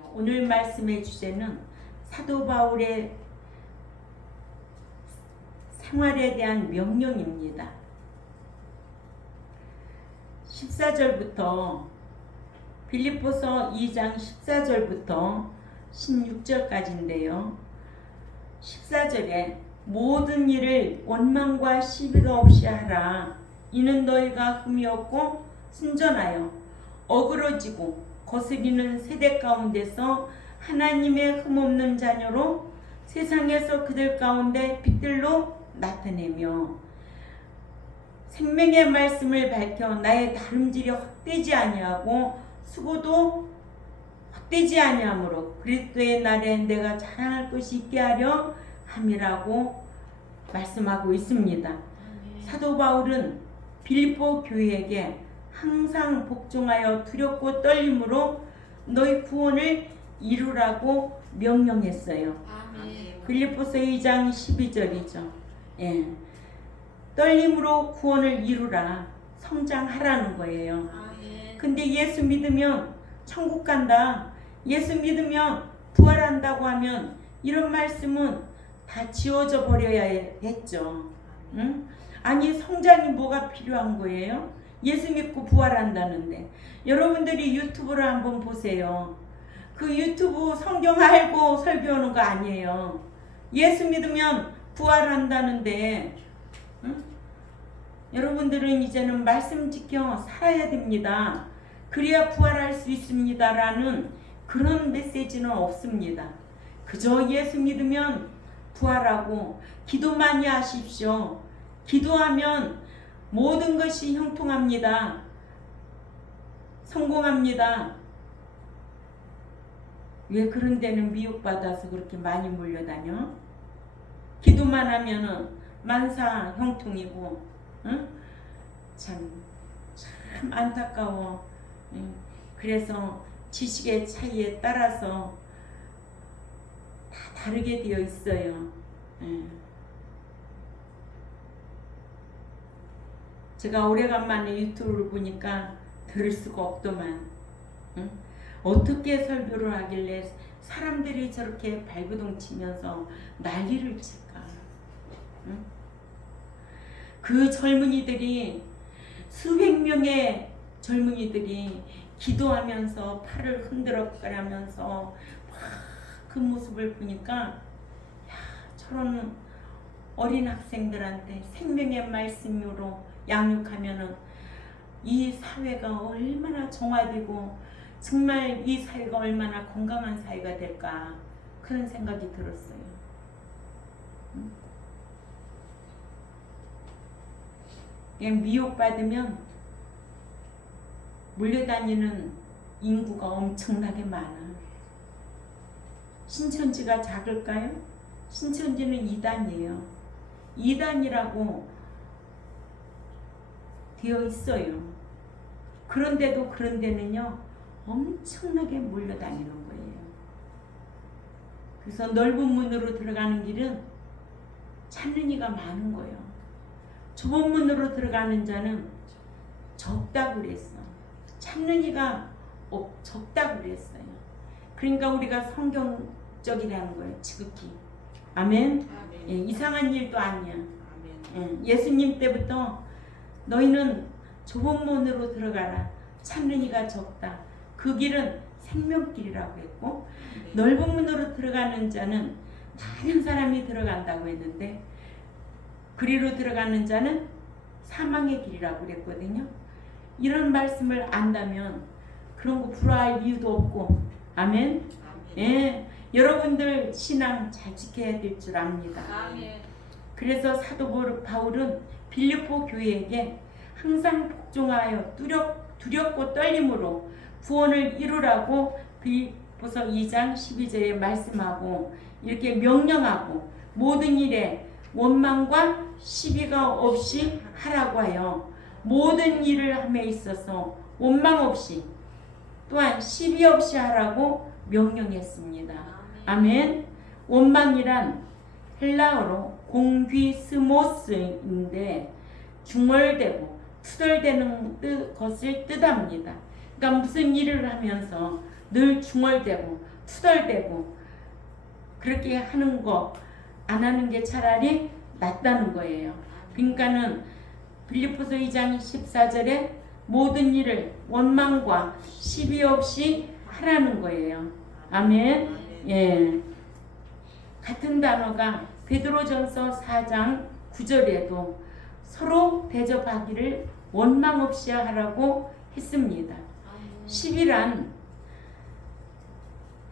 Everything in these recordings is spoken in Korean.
오늘 말씀의 주제는 사도 바울의 생활에 대한 명령입니다. 14절부터 빌립보서 2장 14절부터 16절까지인데요. 14절에 모든 일을 원망과 시비가 없이 하라. 이는 너희가 흠이 없고 순전하여 어그러지고 거스리는 세대 가운데서 하나님의 흠없는 자녀로 세상에서 그들 가운데 빛들로 나타내며 생명의 말씀을 밝혀 나의 다름질이 헛되지 아니하고 수고도 헛되지 아니하므로 그리스도의 날에 내가 자랑할 것이 있게 하려 함이라고 말씀하고 있습니다. 사도 바울은 빌립보 교회에게 항상 복종하여 두렵고 떨림으로 너희 구원을 이루라고 명령했어요. 빌립보서 2장 12절이죠. 예. 떨림으로 구원을 이루라. 성장하라는 거예요. 근데 예수 믿으면 천국 간다. 예수 믿으면 부활한다고 하면 이런 말씀은 다 지워져 버려야 했죠. 응? 아니 성장이 뭐가 필요한 거예요? 예수 믿고 부활한다는데. 여러분들이 유튜브를 한번 보세요. 그 유튜브 성경 알고 설교하는 거 아니에요. 예수 믿으면 부활한다는데, 응? 여러분들은 이제는 말씀 지켜 살아야 됩니다. 그래야 부활할 수 있습니다 라는 그런 메시지는 없습니다. 그저 예수 믿으면 부활하고 기도 많이 하십시오. 기도하면 모든 것이 형통합니다. 성공합니다. 왜 그런 데는 미혹받아서 그렇게 많이 몰려다녀? 기도만 하면은 만사 형통이고, 응? 참 안타까워. 응? 그래서 지식의 차이에 따라서 다 다르게 되어 있어요. 응. 제가 오래간만에 유튜브를 보니까 들을 수가 없더만. 응? 어떻게 설교를 하길래 사람들이 저렇게 발버둥 치면서 난리를 칠까? 응? 그 젊은이들이 수백 명의 젊은이들이 기도하면서 팔을 흔들어가면서 그 모습을 보니까 야, 저런 어린 학생들한테 생명의 말씀으로 양육하면은 이 사회가 얼마나 정화되고 정말 이 사회가 얼마나 건강한 사회가 될까 그런 생각이 들었어요. 미혹받으면 몰려다니는 인구가 엄청나게 많아. 신천지가 작을까요? 신천지는 이단이에요. 이단이라고 되어 있어요. 그런데도 그런 데는요 엄청나게 몰려다니는 거예요. 그래서 넓은 문으로 들어가는 길은 찾는 이가 많은 거예요. 좁은 문으로 들어가는 자는 적다고 그랬어. 찾는 이가 적다고 그랬어요. 그러니까 우리가 성경적이라는 거예요. 지극히. 아멘. 예, 이상한 일도 아니야. 예, 예수님 때부터 너희는 좁은 문으로 들어가라. 찾는 이가 적다. 그 길은 생명길이라고 했고 넓은 문으로 들어가는 자는 많은 사람이 들어간다고 했는데 그리로 들어가는 자는 사망의 길이라고 그랬거든요. 이런 말씀을 안다면 그런 거 부러워할 이유도 없고 아멘. 예, 여러분들 신앙 잘 지켜야 될 줄 압니다. 그래서 사도 바울은 빌립보 교회에게 항상 복종하여 두렵고 떨림으로 구원을 이루라고 빌립보서 2장 12절에 말씀하고 이렇게 명령하고 모든 일에 원망과 시비가 없이 하라고 하여 모든 일을 함에 있어서 원망 없이 또한 시비 없이 하라고 명령했습니다. 아멘. 원망이란 헬라어로 공귀스모스인데 중얼대고 투덜대는 것을 뜻합니다. 그러니까 무슨 일을 하면서 늘 중얼대고 투덜대고 그렇게 하는 거 안 하는 게 차라리 낫다는 거예요. 그러니까는 빌립보서 2장 14절에 모든 일을 원망과 시비 없이 하라는 거예요. 아멘. 예. 같은 단어가 베드로전서 4장 9절에도 서로 대접하기를 원망 없이 하라고 했습니다. 시비란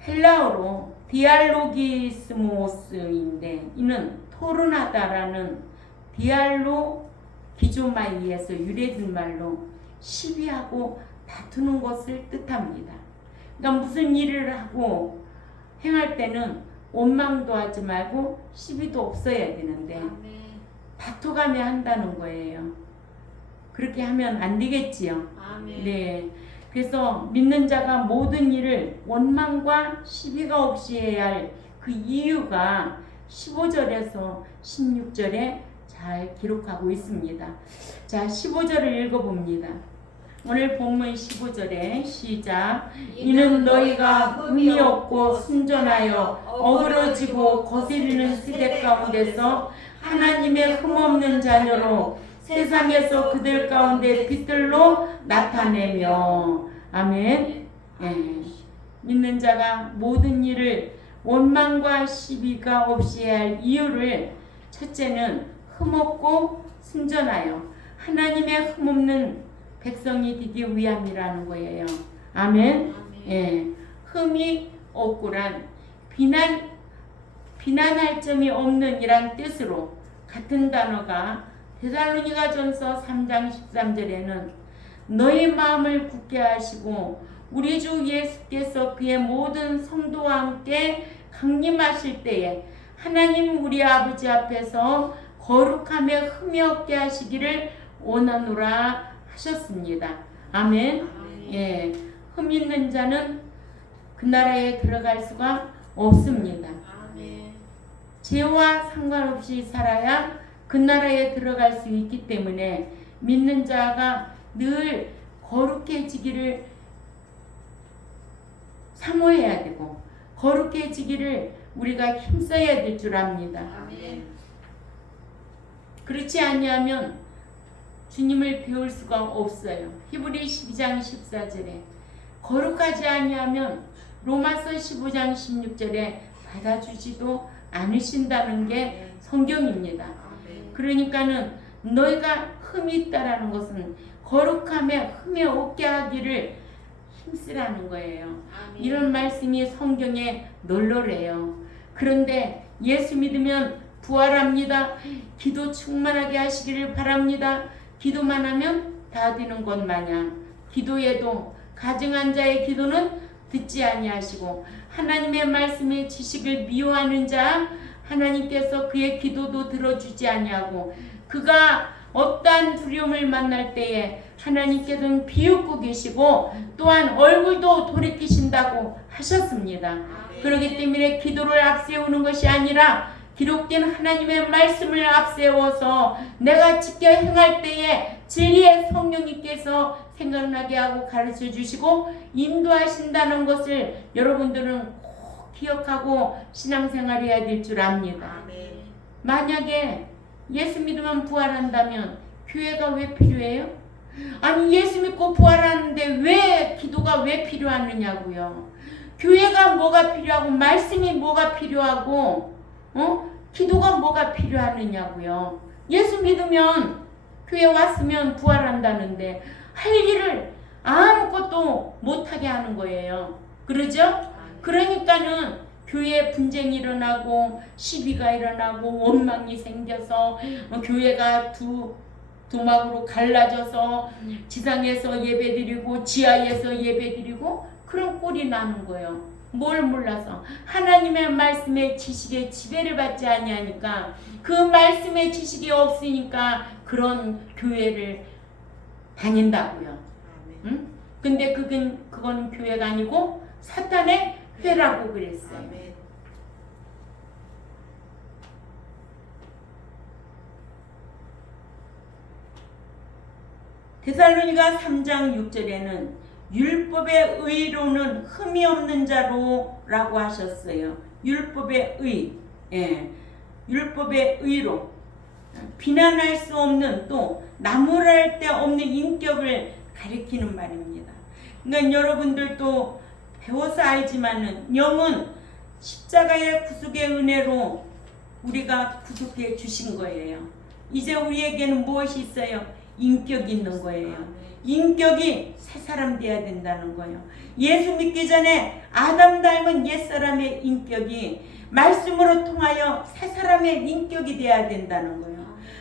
헬라어로 디알로기스모스인데 이는 토론하다라는 디알로 기조마이에서 유래된 말로 시비하고 다투는 것을 뜻합니다. 그러니까 무슨 일을 하고 행할 때는 원망도 하지 말고 시비도 없어야 되는데 다투가며 한다는 거예요. 그렇게 하면 안 되겠지요. 네. 그래서 믿는 자가 모든 일을 원망과 시비가 없이 해야 할 그 이유가 15절에서 16절에 잘 기록하고 있습니다. 자, 15절을 읽어봅니다. 오늘 본문 15절에 시작. 이는 너희가 흠이 없고 순전하여 어그러지고 거스리는 세대 가운데서 하나님의 흠없는 자녀로 세상에서 그들 가운데 빛들로 나타내며. 아멘. 예. 믿는 자가 모든 일을 원망과 시비가 없이 해야 할 이유를 첫째는 흠없고 순전하여 하나님의 흠없는 백성이 되기 위함이라는 거예요. 아멘. 예. 흠이 없고란 비난할 점이 없는 이란 뜻으로 같은 단어가 데살로니가전서 3장 13절에는 너희 마음을 굳게 하시고 우리 주 예수께서 그의 모든 성도와 함께 강림하실 때에 하나님 우리 아버지 앞에서 거룩함에 흠이 없게 하시기를 원하노라 하셨습니다. 아멘. 예, 흠 있는 자는 그 나라에 들어갈 수가 없습니다. 죄와 상관없이 살아야 그 나라에 들어갈 수 있기 때문에 믿는 자가 늘 거룩해지기를 사모해야 되고 거룩해지기를 우리가 힘써야 될 줄 압니다. 그렇지 않냐면 주님을 배울 수가 없어요. 히브리 12장 14절에 거룩하지 아니하면 로마서 15장 16절에 받아주지도 않으신다는 게 성경입니다. 그러니까는 너희가 흠이 있다라는 것은 거룩함에 흠이 없게 하기를 힘쓰라는 거예요. 이런 말씀이 성경에 널널해요. 그런데 예수 믿으면 부활합니다. 기도 충만하게 하시기를 바랍니다. 기도만 하면 다 되는 것 마냥 기도에도 가증한 자의 기도는 듣지 아니하시고 하나님의 말씀의 지식을 미워하는 자 하나님께서 그의 기도도 들어주지 아니하고 그가 어떠한 두려움을 만날 때에 하나님께서는 비웃고 계시고 또한 얼굴도 돌이키신다고 하셨습니다. 그렇기 때문에 기도를 앞세우는 것이 아니라 기록된 하나님의 말씀을 앞세워서 내가 지켜 행할 때에 진리의 성령님께서 생각나게 하고 가르쳐 주시고 인도하신다는 것을 여러분들은 꼭 기억하고 신앙생활 해야 될 줄 압니다. 만약에 예수 믿으면 부활한다면 교회가 왜 필요해요? 아니 예수 믿고 부활하는데 왜 기도가 왜 필요하느냐고요. 교회가 뭐가 필요하고 말씀이 뭐가 필요하고 기도가 뭐가 필요하느냐고요. 예수 믿으면 교회 왔으면 부활한다는데 할 일을 아무것도 못하게 하는 거예요. 그러죠? 그러니까는 교회에 분쟁이 일어나고 시비가 일어나고 원망이 생겨서 교회가 두막으로 갈라져서 지상에서 예배드리고 지하에서 예배드리고 그런 꼴이 나는 거예요. 뭘 몰라서 하나님의 말씀의 지식에 지배를 받지 아니하니까 그 말씀의 지식이 없으니까 그런 교회를 다닌다고요. 응? 근데 그건 교회가 아니고 사탄의 회라고 그랬어요. 데살로니가 3장 6절에는 율법의 의로는 흠이 없는 자로라고 하셨어요. 율법의 의, 율법의 의로 비난할 수 없는 또 나무랄 데 없는 인격을 가리키는 말입니다. 그러니까 여러분들도 배워서 알지만은 영은 십자가의 구속의 은혜로 우리가 구속해 주신 거예요. 이제 우리에게는 무엇이 있어요? 인격이 있는 거예요. 인격이 새 사람 돼야 된다는 거예요. 예수 믿기 전에 아담 닮은 옛사람의 인격이 말씀으로 통하여 새 사람의 인격이 돼야 된다는 거예요.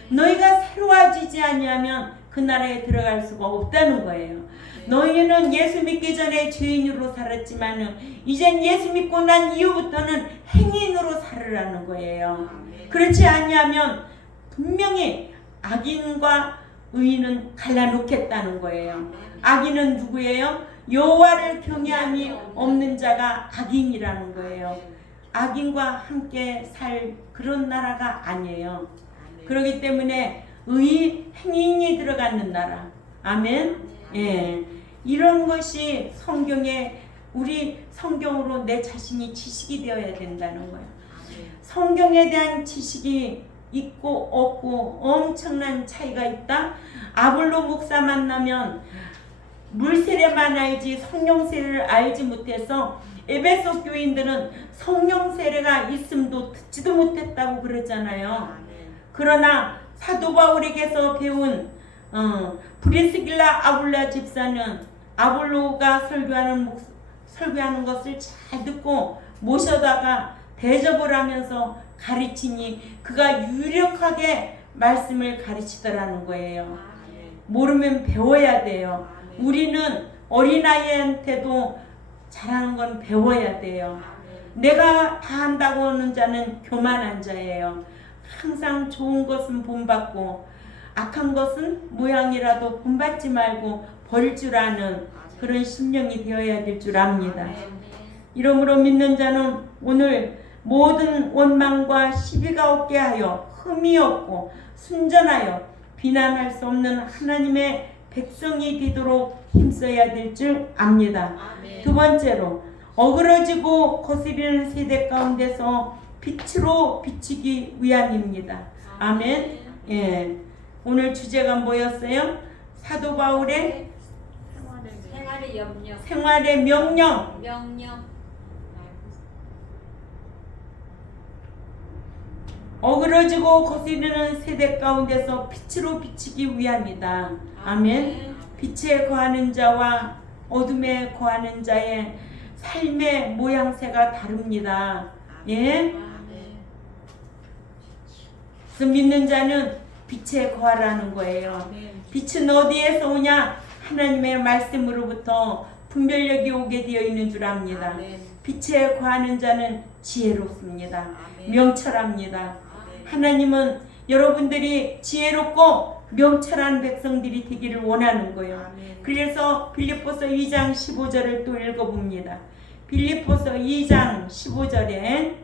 너희가 새로워지지 아니하면 그 나라에 들어갈 수가 없다는 거예요. 너희는 예수 믿기 전에 죄인으로 살았지만은 이젠 예수 믿고 난 이후부터는 행인으로 살으라는 거예요. 그렇지 아니하면 분명히 악인과 의인은 갈라놓겠다는 거예요. 악인은 누구예요? 여호와를 경외함이 없는 자가 악인이라는 거예요. 악인과 함께 살 그런 나라가 아니에요. 그렇기 때문에 행인이 들어가는 나라. 아멘. 예. 이런 것이 성경에 우리 성경으로 내 자신이 지식이 되어야 된다는 거예요. 성경에 대한 지식이 있고 없고 엄청난 차이가 있다. 아볼로 목사 만나면 물세례만 알지 성령 세례를 알지 못해서 에베소 교인들은 성령 세례가 있음도 듣지도 못했다고 그러잖아요. 그러나 사도 바울에게서 배운 브리스길라 아굴라 집사는 아볼로가 설교하는 것을 잘 듣고 모셔다가 대접을 하면서 가르치니 그가 유력하게 말씀을 가르치더라는 거예요. 모르면 배워야 돼요. 우리는 어린아이한테도 잘하는 건 배워야 돼요. 내가 다 한다고 하는 자는 교만한 자예요. 항상 좋은 것은 본받고 악한 것은 모양이라도 본받지 말고 버릴 줄 아는 그런 심령이 되어야 될 줄 압니다. 이러므로 믿는 자는 오늘 모든 원망과 시비가 없게 하여 흠이 없고 순전하여 비난할 수 없는 하나님의 백성이 되도록 힘써야 될 줄 압니다. 두 번째로 어그러지고 거스리는 세대 가운데서 빛으로 비치기 위함입니다. 아멘. 예. 오늘 주제가 뭐였어요? 사도 바울의 생활의 명령. 어그러지고 거스리는 세대 가운데서 빛으로 비치기 위함이다. 아멘. 빛에 거하는 자와 어둠에 거하는 자의 삶의 모양새가 다릅니다. 예? 그래서 믿는 자는 빛에 거하라는 거예요. 빛은 어디에서 오냐? 하나님의 말씀으로부터 분별력이 오게 되어 있는 줄 압니다. 빛에 거하는 자는 지혜롭습니다. 명철합니다. 하나님은 여러분들이 지혜롭고 명철한 백성들이 되기를 원하는 거예요. 그래서 빌립보서 2장 15절을 또 읽어봅니다. 빌립보서 2장 15절에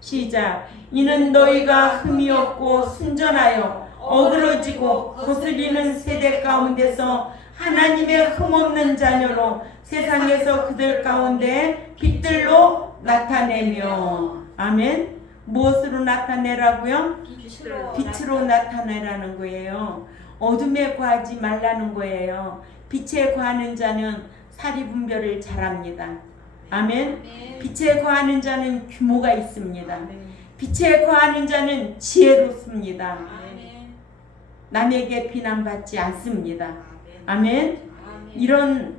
시작. 이는 너희가 흠이 없고 순전하여 어그러지고 거스리는 세대 가운데서 하나님의 흠없는 자녀로 세상에서 그들 가운데 빛들로 나타내며. 아멘. 무엇으로 나타내라고요? 빛으로 나타내라는 거예요. 어둠에 거하지 말라는 거예요. 빛에 거하는 자는 사리분별을 잘합니다. 아멘. 빛에 거하는 자는 규모가 있습니다. 빛에 거하는 자는 지혜롭습니다. 남에게 비난받지 않습니다. 아멘. 이런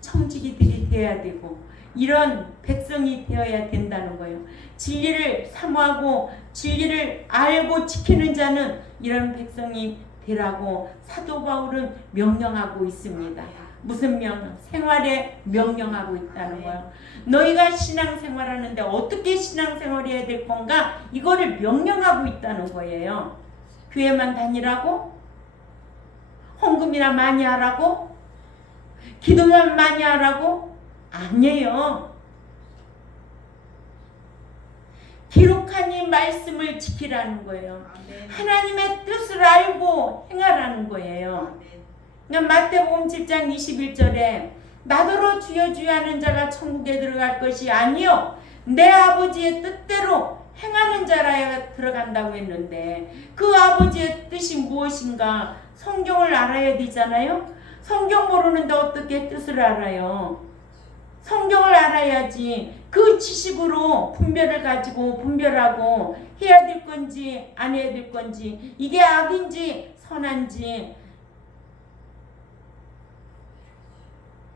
청지기들이 되어야 되고 이런 백성이 되어야 된다는 거예요. 진리를 사모하고 진리를 알고 지키는 자는 이런 백성이 되라고 사도 바울은 명령하고 있습니다. 무슨 명령? 생활에 명령하고 있다는 거예요. 너희가 신앙생활하는데 어떻게 신앙생활해야 될 건가? 이거를 명령하고 있다는 거예요. 교회만 다니라고? 헌금이나 많이 하라고? 기도만 많이 하라고? 아니에요. 기록한 이 말씀을 지키라는 거예요. 하나님의 뜻을 알고 행하라는 거예요. 그러니까 마태복음 7장 21절에 나더러 주여 주여 하는 자가 천국에 들어갈 것이 아니요 내 아버지의 뜻대로 행하는 자라야 들어간다고 했는데 그 아버지의 뜻이 무엇인가 성경을 알아야 되잖아요. 성경 모르는데 어떻게 뜻을 알아요? 성경을 알아야지 그 지식으로 분별을 가지고 분별하고 해야 될 건지 안 해야 될 건지 이게 악인지 선한지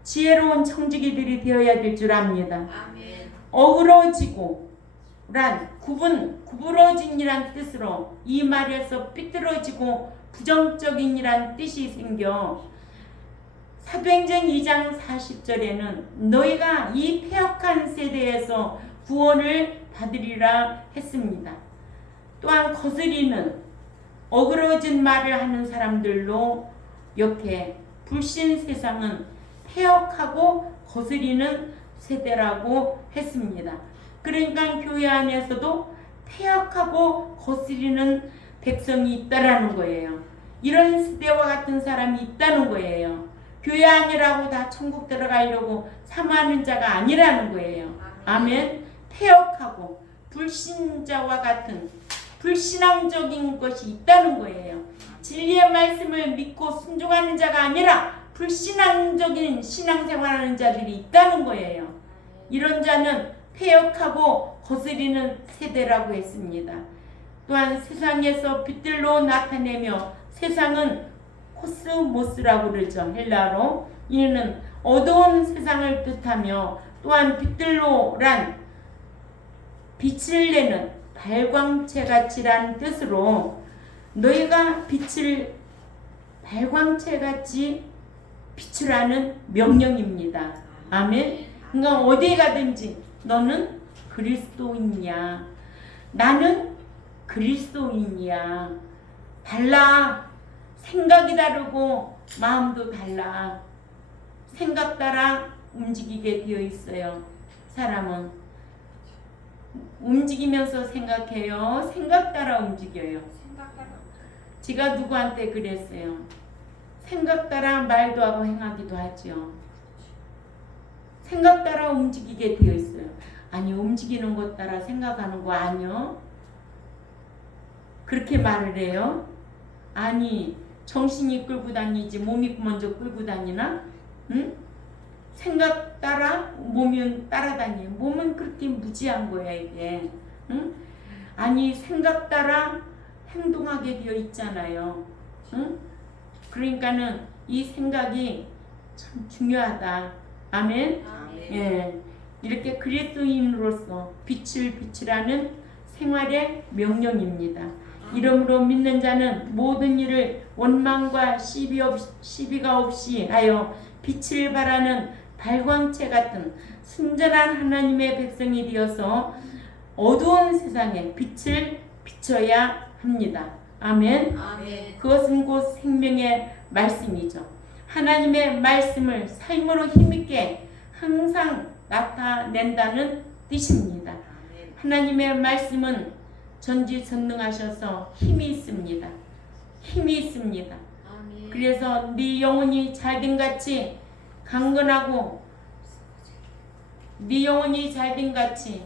지혜로운 청지기들이 되어야 될 줄 압니다. 아멘. 어그러지고 란 구부러진이란 뜻으로 이 말에서 삐뚤어지고 부정적인이란 뜻이 생겨 사도행전 2장 40절에는 너희가 이 패역한 세대에서 구원을 받으리라 했습니다. 또한 거스리는 어그러진 말을 하는 사람들로 이렇게 불신 세상은 패역하고 거스리는 세대라고 했습니다. 그러니까 교회 안에서도 패역하고 거스리는 백성이 있다라는 거예요. 이런 세대와 같은 사람이 있다는 거예요. 교회 아니라고 다 천국 들어가려고 사모하는 자가 아니라는 거예요. 아멘. 패역하고 불신자와 같은 불신앙적인 것이 있다는 거예요. 진리의 말씀을 믿고 순종하는 자가 아니라 불신앙적인 신앙생활하는 자들이 있다는 거예요. 이런 자는 패역하고 거스리는 세대라고 했습니다. 또한 세상에서 빛들로 나타내며 세상은 코스모스라고 그러죠. 헬라로. 이는 어두운 세상을 뜻하며 또한 빛들로란 빛을 내는 발광체같이란 뜻으로 너희가 빛을 발광체같이 비추라는 명령입니다. 아멘. 그러니까 어디 가든지 너는 그리스도인이야. 나는 그리스도인이야. 달라. 생각이 다르고 마음도 달라. 생각 따라 움직이게 되어 있어요. 사람은 움직이면서 생각해요. 생각 따라 움직여요. 제가 누구한테 그랬어요. 생각 따라 말도 하고 행하기도 하죠. 생각 따라 움직이게 되어 있어요. 아니 움직이는 것 따라 생각하는 거 아니요? 그렇게 말을 해요. 아니 정신이 끌고 다니지 몸이 먼저 끌고 다니나? 응? 생각 따라 몸은 따라다녀요. 몸은 그렇게 무지한 거야 이게. 응? 아니 생각 따라 행동하게 되어 있잖아요. 응? 그러니까는 이 생각이 참 중요하다. 아멘. 예, 이렇게 그리스도인으로서 빛을 비추라는 생활의 명령입니다. 이러므로 믿는 자는 모든 일을 원망과 시비가 없이 하여 빛을 발하는 발광체 같은 순전한 하나님의 백성이 되어서 어두운 세상에 빛을 비춰야 합니다. 아멘. 아멘. 그것은 곧 생명의 말씀이죠. 하나님의 말씀을 삶으로 힘있게 항상 나타낸다는 뜻입니다. 하나님의 말씀은 전지전능하셔서 힘이 있습니다. 힘이 있습니다. 아멘. 그래서 네 영혼이 잘된같이 강건하고 네 영혼이 잘된같이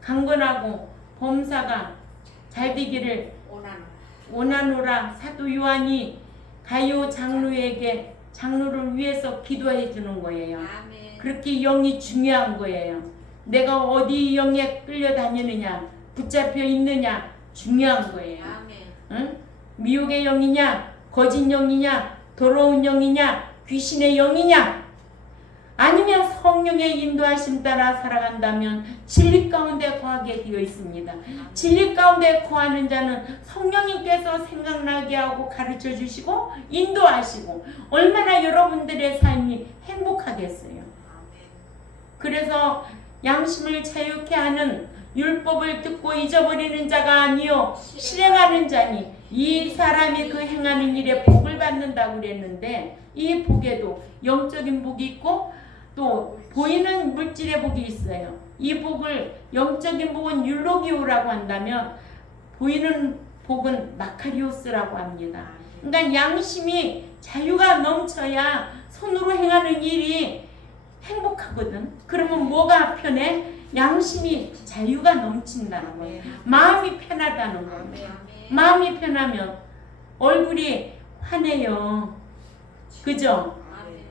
강건하고 범사가 잘되기를 원하노라. 사도 요한이 가요 장로를 위해서 기도해 주는 거예요. 아멘. 그렇게 영이 중요한 거예요. 내가 어디 영에 끌려다니느냐 붙잡혀 있느냐 중요한 거예요. 아멘. 응? 미혹의 영이냐 거짓 영이냐 더러운 영이냐 귀신의 영이냐 아니면 성령의 인도하심 따라 살아간다면 진리 가운데 거하게 되어 있습니다. 진리 가운데 거하는 자는 성령님께서 생각나게 하고 가르쳐 주시고 인도하시고 얼마나 여러분들의 삶이 행복하겠어요. 그래서 양심을 자유케 하는 율법을 듣고 잊어버리는 자가 아니요 실행하는 자니 이 사람이 그 행하는 일에 복을 받는다고 그랬는데 이 복에도 영적인 복이 있고 또 보이는 물질의 복이 있어요. 이 복을 영적인 복은 율로기오라고 한다면 보이는 복은 마카리오스라고 합니다. 그러니까 양심이 자유가 넘쳐야 손으로 행하는 일이 행복하거든. 그러면 뭐가 편해? 양심이 자유가 넘친다는 거예요. 마음이 편하다는 거예요. 마음이 편하면 얼굴이 환해요. 그죠?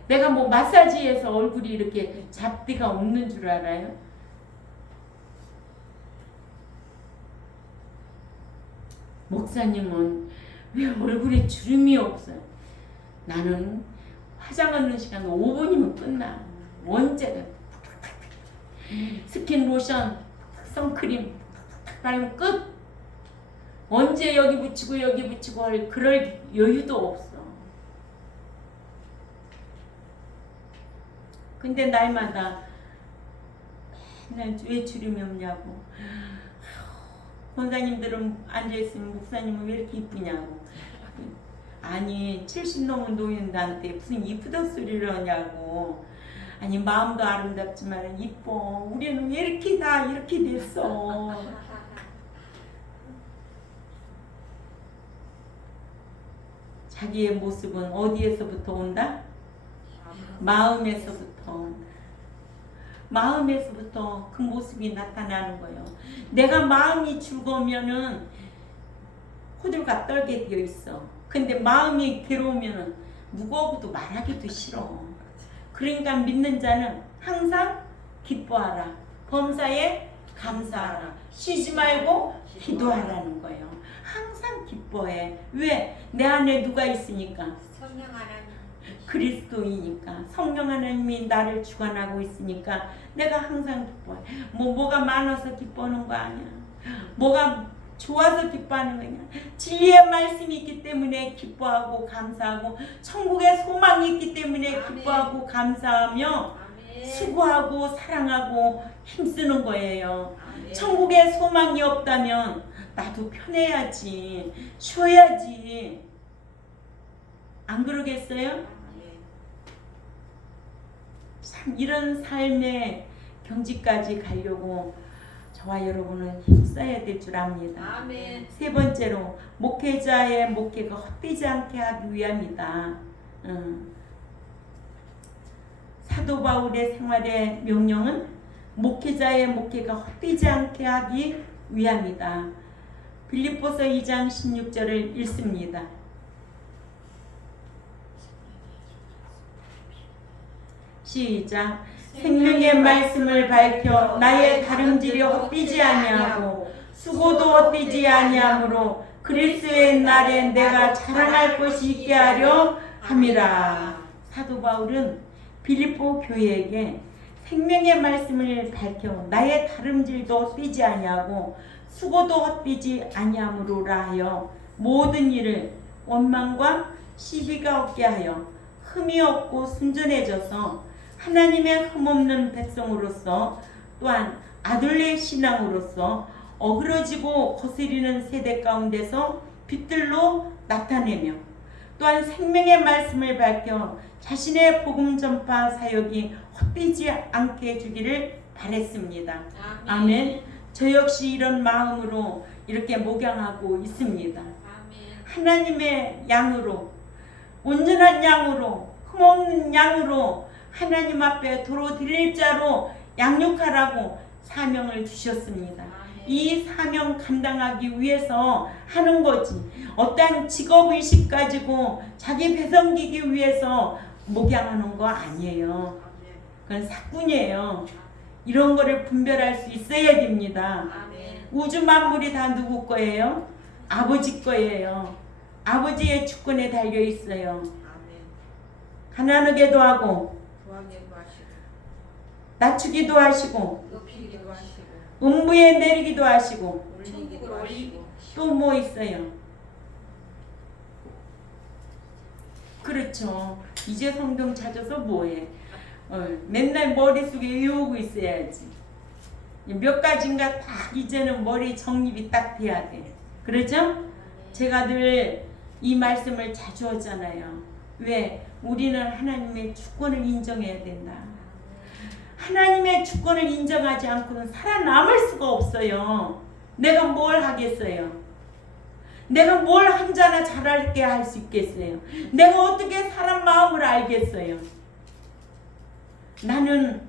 내가 뭐 마사지해서 얼굴이 이렇게 잡티가 없는 줄 알아요? 목사님은 왜 얼굴에 주름이 없어요? 나는 화장하는 시간 5분이면 끝나. 원재가 스킨 로션, 선크림 바르면 끝. 언제 여기 붙이고 여기 붙이고 할 그럴 여유도 없어. 근데 날마다 맨날 왜 주름이 없냐고. 권사님들은 앉아있으면 목사님은 왜 이렇게 이쁘냐고. 아니 70 넘은 노인들한테 무슨 이쁘다 소리를 하냐고. 아니 마음도 아름답지만 이뻐. 우리는 왜 이렇게 다 이렇게 됐어. 자기의 모습은 어디에서부터 온다? 마음에서부터. 마음에서부터 그 모습이 나타나는 거예요. 내가 마음이 즐거우면은 호들갑 떨게 되어 있어. 근데 마음이 괴로우면은 무거워도 말하기도 싫어. 그러니까 믿는 자는 항상 기뻐하라. 범사에 감사하라. 쉬지 말고 기도하라는 거예요. 항상 기뻐해. 왜? 내 안에 누가 있으니까? 성령 하나님. 그리스도이니까. 성령 하나님이 나를 주관하고 있으니까 내가 항상 기뻐해. 뭐가 많아서 기뻐하는 거 아니야. 뭐가 좋아서 기뻐하는 거냐. 진리의 말씀이 있기 때문에 기뻐하고 감사하고 천국의 소망이 있기 때문에 기뻐하고 감사하며 수고하고 사랑하고 힘쓰는 거예요. 천국의 소망이 없다면 나도 편해야지, 쉬어야지. 안 그러겠어요? 참 이런 삶의 경지까지 가려고 저와 여러분은 힘써야 될 줄 압니다. 아멘. 세 번째로 목회자의 목회가 헛되지 않게 하기 위함이다. 사도 바울의 생활의 명령은 목회자의 목회가 헛되지 않게 하기 위함이다. 빌립보서 2장 16절을 읽습니다. 시작. 생명의 말씀을 밝혀 나의 다름질이 헛되지 아니하고 수고도 헛되지 아니하므로 그리스도의 날에 내가 자랑할 것이 있게 하려 함이라. 사도 바울은 빌립보 교회에게 생명의 말씀을 밝혀 나의 다름질도 헛되지 아니하고 수고도 헛되지 아니하므로라 하여 모든 일을 원망과 시비가 없게 하여 흠이 없고 순전해져서 하나님의 흠없는 백성으로서 또한 아들의 신앙으로서 어그러지고 거스리는 세대 가운데서 빛들로 나타내며 또한 생명의 말씀을 밝혀 자신의 복음 전파 사역이 헛되지 않게 해주기를 바랬습니다. 아멘. 저 역시 이런 마음으로 이렇게 목양하고 있습니다. 하나님의 양으로, 온전한 양으로, 흠없는 양으로 하나님 앞에 도로 드릴 자로 양육하라고 사명을 주셨습니다. 이 사명 감당하기 위해서 하는 거지. 어떠한 직업의식 가지고 자기 배성기기 위해서 목양하는 거 아니에요. 그건 사꾼이에요. 이런 거를 분별할 수 있어야 됩니다. 우주 만물이 다 누구 거예요? 아버지 거예요. 아버지의 주권에 달려 있어요. 가난하게도 하고 낮추기도 하시고 음부에 내리기도 하시고 또 뭐 있어요? 그렇죠. 이제 성경 찾아서 뭐해? 맨날 머릿속에 외우고 있어야지. 몇 가지인가 딱 이제는 머리 정립이 딱 돼야 돼. 그렇죠? 제가 늘 이 말씀을 자주 하잖아요. 왜? 우리는 하나님의 주권을 인정해야 된다. 하나님의 주권을 인정하지 않고는 살아남을 수가 없어요. 내가 뭘 하겠어요? 내가 뭘 한자나 잘할게 할 수 있겠어요? 내가 어떻게 사람 마음을 알겠어요? 나는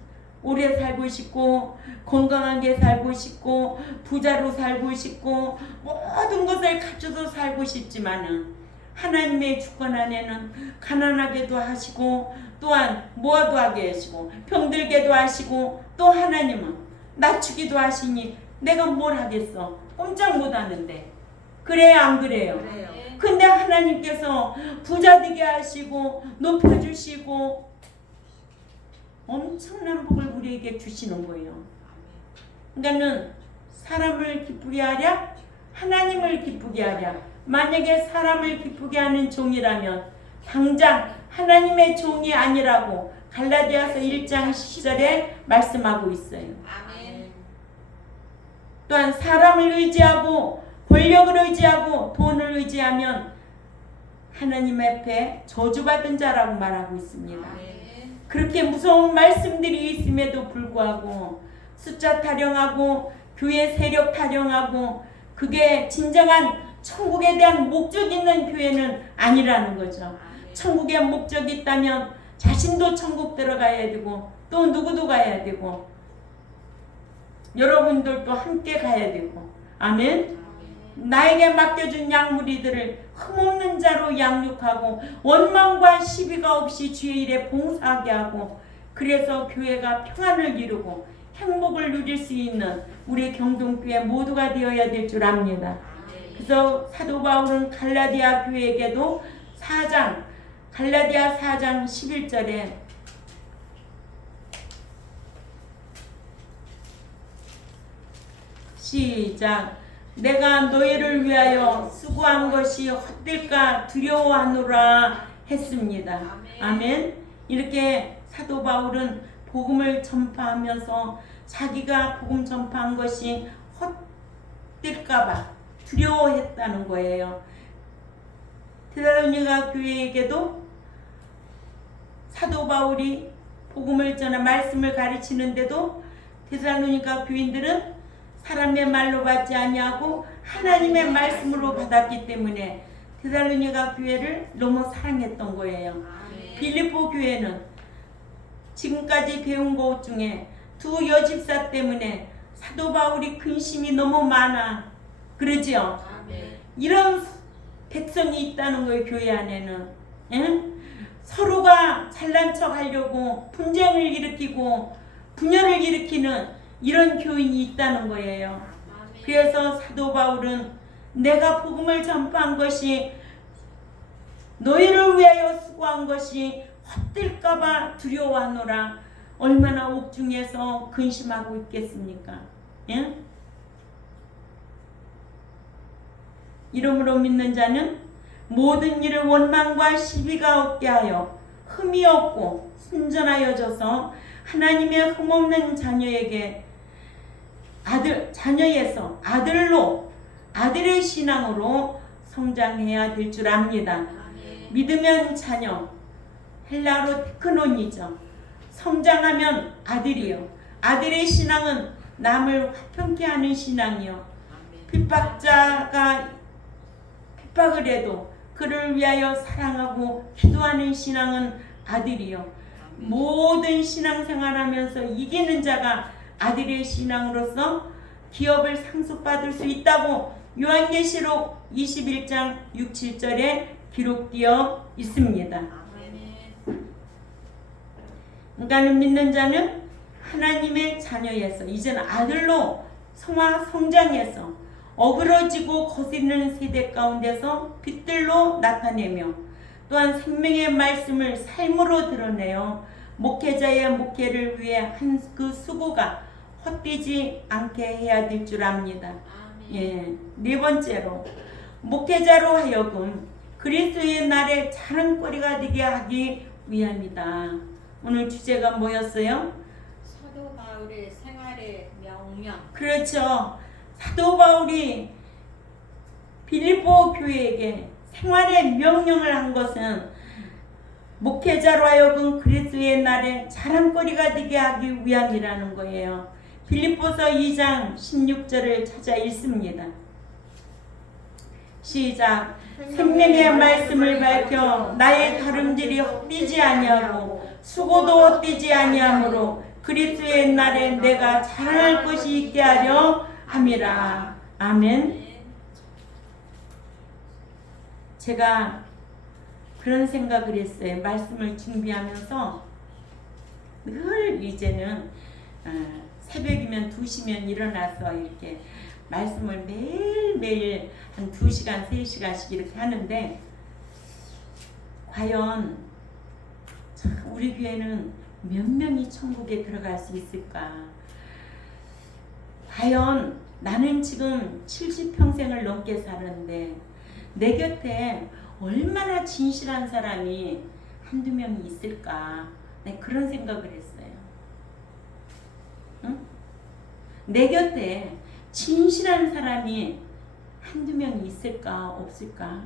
오래 살고 싶고 건강하게 살고 싶고 부자로 살고 싶고 모든 것을 갖춰서 살고 싶지만은 하나님의 주권 안에는 가난하게도 하시고 또한 모아도 하게 하시고 병들게도 하시고 또 하나님은 낮추기도 하시니 내가 뭘 하겠어? 꼼짝 못 하는데. 그래요 안 그래요? 그래요. 근데 하나님께서 부자 되게 하시고 높여주시고 엄청난 복을 우리에게 주시는 거예요. 그러니까는 사람을 기쁘게 하랴 하나님을 기쁘게 하랴. 만약에 사람을 기쁘게 하는 종이라면 당장 하나님의 종이 아니라고 갈라디아서 1장 10절에 말씀하고 있어요. 아멘. 또한 사람을 의지하고 권력을 의지하고 돈을 의지하면 하나님 앞에 저주받은 자라고 말하고 있습니다. 아멘. 그렇게 무서운 말씀들이 있음에도 불구하고 숫자 타령하고 교회 세력 타령하고 그게 진정한 천국에 대한 목적 있는 교회는 아니라는 거죠. 아멘. 천국에 목적이 있다면 자신도 천국 들어가야 되고 또 누구도 가야 되고 여러분들도 함께 가야 되고 아멘. 나에게 맡겨준 양무리들을 흠없는 자로 양육하고 원망과 시비가 없이 주의 일에 봉사하게 하고 그래서 교회가 평안을 이루고 행복을 누릴 수 있는 우리 경동교회 모두가 되어야 될 줄 압니다. 그래서 사도 바울은 갈라디아 교회에게도 갈라디아 4장 11절에 시작. 내가 너희를 위하여 수고한 것이 헛될까 두려워하노라 했습니다. 아멘. 이렇게 사도 바울은 복음을 전파하면서 자기가 복음 전파한 것이 헛될까봐 두려워했다는 거예요. 데살로니가 교회에게도 사도 바울이 복음을 전하 말씀을 가르치는데도 데살로니가 교인들은 사람의 말로 받지 아니하고 하나님의 말씀으로 받았기 때문에 데살로니가 교회를 너무 사랑했던 거예요. 빌립보 교회는 지금까지 배운 것 중에 두 여집사 때문에 사도 바울이 근심이 너무 많아. 그러지요? 이런 백성이 있다는 거예요. 교회 안에는. 응? 서로가 잘난 척 하려고 분쟁을 일으키고 분열을 일으키는 이런 교인이 있다는 거예요. 그래서 사도 바울은 내가 복음을 전파한 것이 너희를 위하여 수고한 것이 헛될까봐 두려워하노라. 얼마나 옥중에서 근심하고 있겠습니까? 예? 이러므로 믿는 자는 모든 일을 원망과 시비가 없게 하여 흠이 없고 순전하여져서 하나님의 흠없는 자녀에게 자녀에서 아들의 신앙으로 성장해야 될 줄 압니다. 믿으면 자녀, 헬라어로 테크논이죠. 성장하면 아들이요. 아들의 신앙은 남을 화평케 하는 신앙이요. 핍박자가 핍박을 해도 그를 위하여 사랑하고 기도하는 신앙은 아들이요. 모든 신앙생활하면서 이기는 자가 아들의 신앙으로서 기업을 상속받을 수 있다고 요한계시록 21장 6, 7절에 기록되어 있습니다. 그러니까는 믿는 자는 하나님의 자녀에서 이제는 아들로 성장해서 어그러지고 거스리는 세대 가운데서 빛들로 나타내며 또한 생명의 말씀을 삶으로 드러내어 목회자의 목회를 위해 한 그 수고가 헛되지 않게 해야 될 줄 압니다. 예, 네 번째로 목회자로 하여금 그리스도의 날에 자랑거리가 되게 하기 위함이다. 오늘 주제가 뭐였어요? 사도 바울의 생활의 명령. 그렇죠. 사도 바울이 빌립보 교회에게 생활의 명령을 한 것은 목회자로 하여금 그리스도의 날에 자랑거리가 되게 하기 위함이라는 거예요. 빌립보서 2장 16절을 찾아 읽습니다. 시작. 생명의 말씀을 밝혀 나의 다름질이 헛되지 아니하고 수고도 헛되지 아니하므로 그리스도의 날에 내가 자랑할 것이 있게 하려 함이라. 아멘. 제가 그런 생각을 했어요. 말씀을 준비하면서 늘 이제는 새벽이면 2시면 일어나서 이렇게 말씀을 매일매일 한 2시간, 3시간씩 이렇게 하는데 과연 참 우리 교회는 몇 명이 천국에 들어갈 수 있을까? 과연 나는 지금 70평생을 넘게 사는데 내 곁에 얼마나 진실한 사람이 한두 명이 있을까? 네, 그런 생각을 했어요. 응? 내 곁에 진실한 사람이 한두 명이 있을까? 없을까?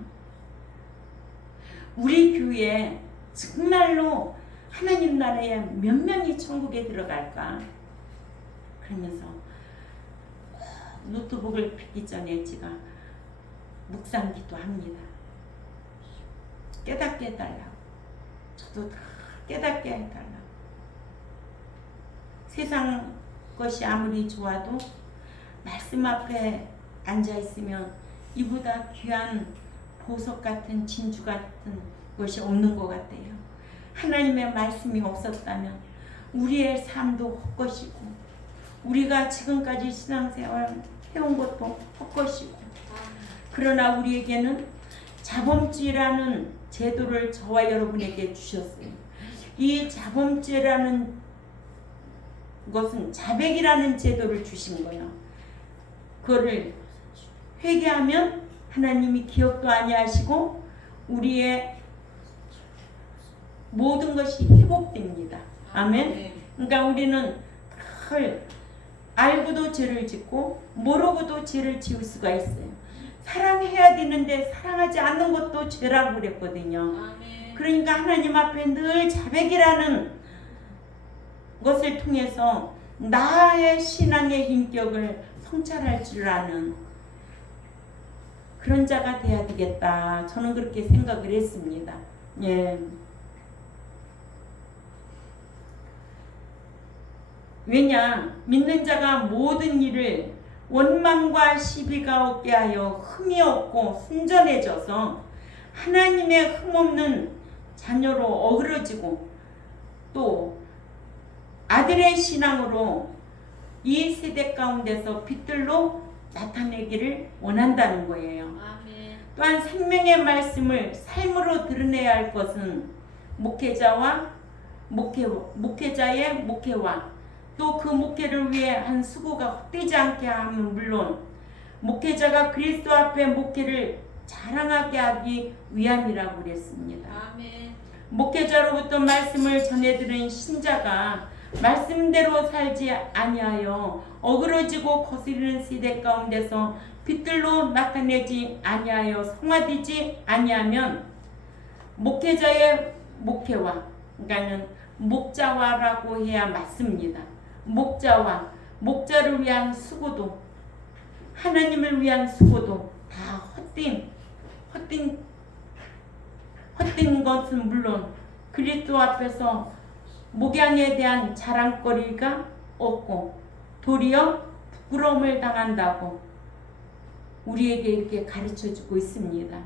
우리 교회에 정말로 하나님 나라에 몇 명이 천국에 들어갈까? 그러면서 노트북을 펴기 전에 제가 묵상 기도합니다. 깨닫게 해달라고. 저도 다 깨닫게 해달라고. 세상 것이 아무리 좋아도 말씀 앞에 앉아있으면 이보다 귀한 보석 같은 진주 같은 것이 없는 것 같아요. 하나님의 말씀이 없었다면 우리의 삶도 헛것이고 우리가 지금까지 신앙생활 해온 것도 헛것이고 그러나 우리에게는 자범죄라는 제도를 저와 여러분에게 주셨어요. 이 자범죄라는 것은 자백이라는 제도를 주신 거예요. 그거를 회개하면 하나님이 기억도 아니하시고 우리의 모든 것이 회복됩니다. 아멘. 그러니까 우리는 늘 알고도 죄를 짓고 모르고도 죄를 지을 수가 있어요. 사랑해야 되는데 사랑하지 않는 것도 죄라고 그랬거든요. 그러니까 하나님 앞에 늘 자백이라는 것을 통해서 나의 신앙의 인격을 성찰할 줄 아는 그런 자가 돼야 되겠다. 저는 그렇게 생각을 했습니다. 예. 왜냐? 믿는 자가 모든 일을 원망과 시비가 없게 하여 흠이 없고 순전해져서 하나님의 흠없는 자녀로 어그러지고 또 아들의 신앙으로 이 세대 가운데서 빛들로 나타내기를 원한다는 거예요. 아멘. 또한 생명의 말씀을 삶으로 드러내야 할 것은 목회자의 목회와 또 그 목회를 위해 한 수고가 헛되지 않게 하면 물론 목회자가 그리스도 앞에 목회를 자랑하게 하기 위함이라고 그랬습니다. 아멘. 목회자로부터 말씀을 전해 들은 신자가 말씀대로 살지 아니하여 어그러지고 거스리는 세대 가운데서 빛들로 나타내지 아니하여 성화되지 아니하면 목회자의 목회와 그러니까는 목자와라고 해야 맞습니다. 목자를 위한 수고도 하나님을 위한 수고도 다 헛된 것은 물론 그리스도 앞에서 목양에 대한 자랑거리가 없고 도리어 부끄러움을 당한다고 우리에게 이렇게 가르쳐주고 있습니다.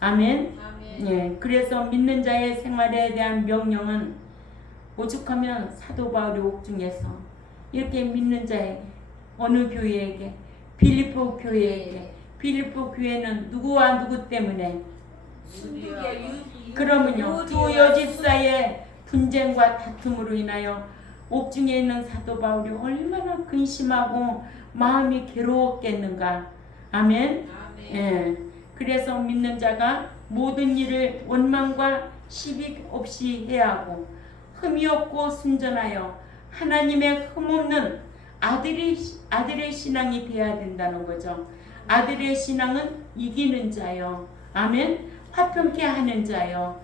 아멘. 아멘. 예, 그래서 믿는 자의 생활에 대한 명령은 오죽하면 사도 바울이 옥중에서 이렇게 믿는 자에게 어느 교회에게 빌립보 교회에게 빌립보 교회는 누구와 누구 때문에 그러면요 두 여집사의 분쟁과 다툼으로 인하여 옥중에 있는 사도 바울이 얼마나 근심하고 마음이 괴로웠겠는가. 아멘. 아멘. 예. 그래서 믿는 자가 모든 일을 원망과 시비 없이 해야 하고 흠이 없고 순전하여 하나님의 흠없는 아들의 신앙이 되어야 된다는 거죠. 아들의 신앙은 이기는 자요. 아멘. 화평케 하는 자요.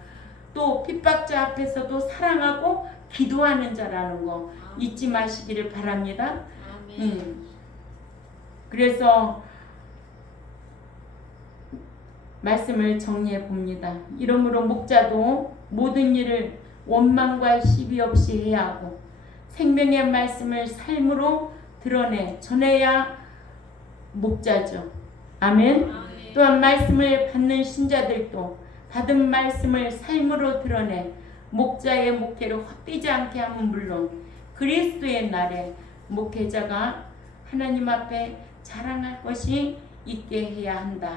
또 핍박자 앞에서도 사랑하고 기도하는 자라는 거 잊지 마시기를 바랍니다. 아멘. 그래서 말씀을 정리해 봅니다. 이러므로 목자도 모든 일을 원망과 시비 없이 해야 하고 생명의 말씀을 삶으로 드러내 전해야 목자죠. 아멘. 또한 말씀을 받는 신자들도 받은 말씀을 삶으로 드러내 목자의 목회를 헛되지 않게 하면 물론 그리스도의 날에 목회자가 하나님 앞에 자랑할 것이 있게 해야 한다.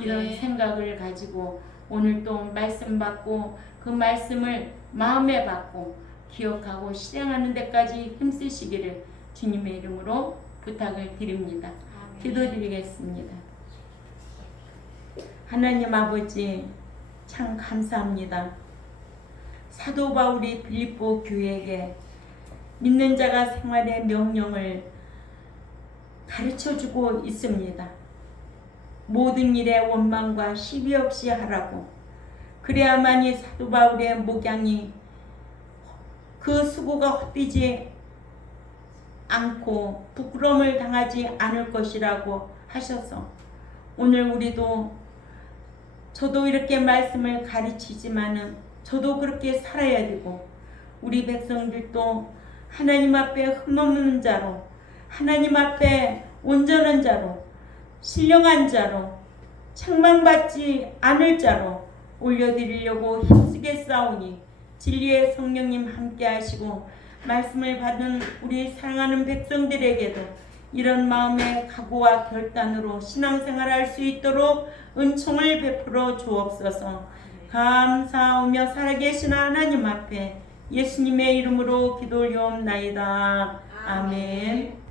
이런 생각을 가지고 오늘 또 말씀 받고 그 말씀을 마음에 받고 기억하고 실행하는 데까지 힘쓰시기를 주님의 이름으로 부탁을 드립니다. 기도드리겠습니다. 하나님 아버지 참 감사합니다. 사도 바울이 빌립보 교회에게 믿는 자가 생활의 명령을 가르쳐주고 있습니다. 모든 일에 원망과 시비 없이 하라고. 그래야만이 사도 바울의 목양이 그 수고가 헛되지 않고 부끄러움을 당하지 않을 것이라고 하셔서 오늘 우리도 저도 이렇게 말씀을 가르치지만은 저도 그렇게 살아야 되고 우리 백성들도 하나님 앞에 흠없는 자로 하나님 앞에 온전한 자로 신령한 자로 책망받지 않을 자로 올려드리려고 힘쓰게 싸우니 진리의 성령님 함께 하시고 말씀을 받은 우리 사랑하는 백성들에게도 이런 마음의 각오와 결단으로 신앙생활할 수 있도록 은총을 베풀어 주옵소서. 감사하며 살아계신 하나님 앞에 예수님의 이름으로 기도 올려옵나이다. 아멘.